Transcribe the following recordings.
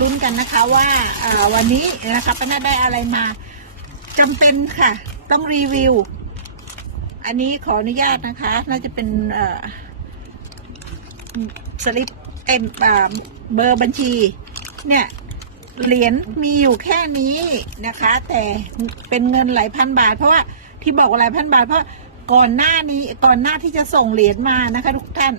ลุ้นกันนะคะว่าวันนี้นะคะป้านาได้อะไรมาจำเป็นค่ะ ต้องรีวิว อันนี้ขออนุญาตนะคะ น่าจะเป็นสลิปเอ็มอ่าเบอร์บัญชี เนี่ยเหรียญมีอยู่แค่นี้นะคะ แต่เป็นเงินหลายพันบาท เพราะว่าที่บอกว่าหลายพันบาทเพราะก่อนหน้านี้ก่อนหน้าที่จะส่งเหรียญมานะคะ ทุกท่าน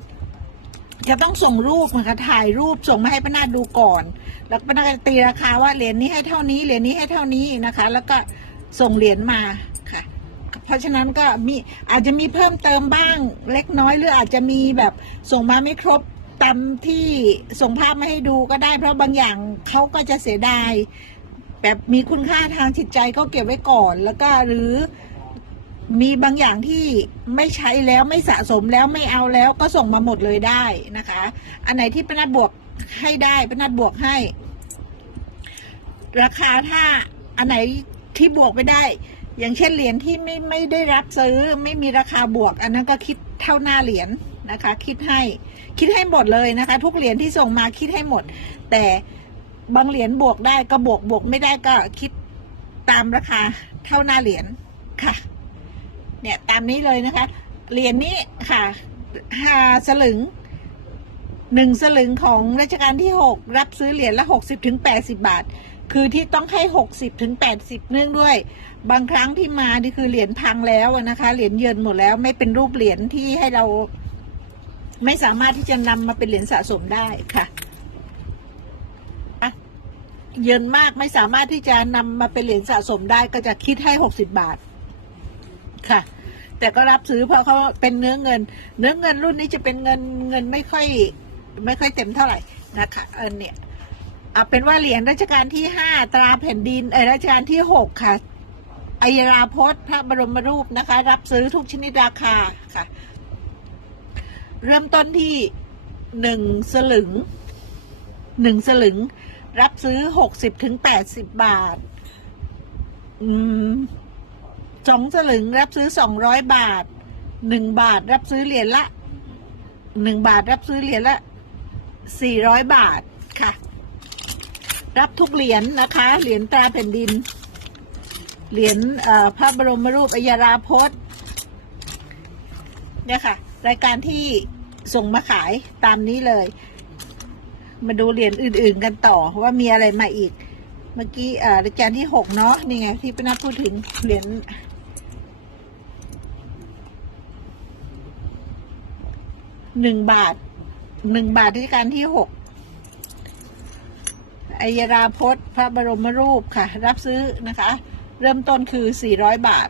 จะต้องส่งรูปนะคะถ่ายรูปส่งมาให้ป้านาดดูก่อน แล้วป้านาก็จะตีราคาว่าเหรียญนี้ให้เท่านี้เหรียญนี้ให้เท่านี้นะคะ แล้วก็ส่งเหรียญมาค่ะ เพราะฉะนั้นก็มีอาจจะมีเพิ่มเติมบ้างเล็กน้อยหรืออาจจะมีแบบส่งมาไม่ครบตามที่ส่งภาพมาให้ดูก็ได้ เพราะบางอย่างเขาก็จะเสียดายแบบมีคุณค่าทางจิตใจก็เก็บไว้ก่อนแล้วก็หรือ มีบางอย่างที่ไม่ใช้แล้วไม่สะสมแล้วไม่เอาแล้วก็ส่งมาหมดเลยได้นะคะ อันไหนที่เป็นนัดบวกให้ได้เป็นนัดบวกให้ ราคาถ้าอันไหนที่บวกไม่ได้ อย่างเช่นเหรียญที่ไม่ไม่ได้รับซื้อไม่มีราคาบวก อันนั้นก็คิดเท่าหน้าเหรียญนะคะ คิดให้คิดให้หมดเลยนะคะ ทุกเหรียญที่ส่งมาคิดให้หมด แต่บางเหรียญบวกได้ก็บวกบวกไม่ได้ก็คิดตามราคาเท่าหน้าเหรียญค่ะ เนี่ยตามนี้เลยนะคะเหรียญนี้ค่ะหาสลึงหนึ่งสลึงของรัชกาลที่หกรับซื้อเหรียญละหกสิบถึงแปดสิบาท คือที่ต้องให้หกสิบถึงแปดสิบเนื่องด้วย บางครั้งที่มานี่คือเหรียญพังแล้วนะคะเหรียญเยินหมดแล้วไม่เป็นรูปเหรียญที่ให้เรา ไม่สามารถที่จะนำมาเป็นเหรียญสะสมได้ค่ะอะเยินมากไม่สามารถที่จะนำมาเป็นเหรียญสะสมได้ก็จะคิดให้หกสิบบาทค่ะ แต่ก็รับซื้อเพราะเขาเป็นเนื้อเงิน เนื้อเงินรุ่นนี้จะเป็นเงินเงินไม่ค่อยไม่ค่อยเต็มเท่าไหร่นะคะเออเนี่ยเอาเป็นว่าเหรียญรัชกาลที่ห้าตราแผ่นดินเออรัชกาลที่หกค่ะอัยราพจน์พระบรมรูปนะคะ รับซื้อทุกชนิดราคาค่ะ เริ่มต้นที่หนึ่งสลึงหนึ่งสลึง รับซื้อหกสิบถึงแปดสิบบาท อืม สองสลึงรับซื้อสองร้อยบาทหนึ่งบาทรับซื้อเหรียญละหนึ่งบาทรับซื้อเหรียญละสี่ร้อยบาทค่ะ รับทุกเหรียญนะคะ เหรียญตราแผ่นดิน เหรียญพระบรมรูปอัยราพจน์เนี่ยค่ะ รายการที่ส่งมาขายตามนี้เลย มาดูเหรียญอื่น ๆกันต่อว่ามีอะไรมาอีก เมื่อกี้รายการที่หกเนาะนี่ไงที่เป็นนัดพูดถึงเหรียญ หนึ่งบาทหนึ่งบาทที่การที่หกอัยราพศพระบรมรูปค่ะ รับซื้อนะคะ เริ่มต้นคือสี่ร้อยบาท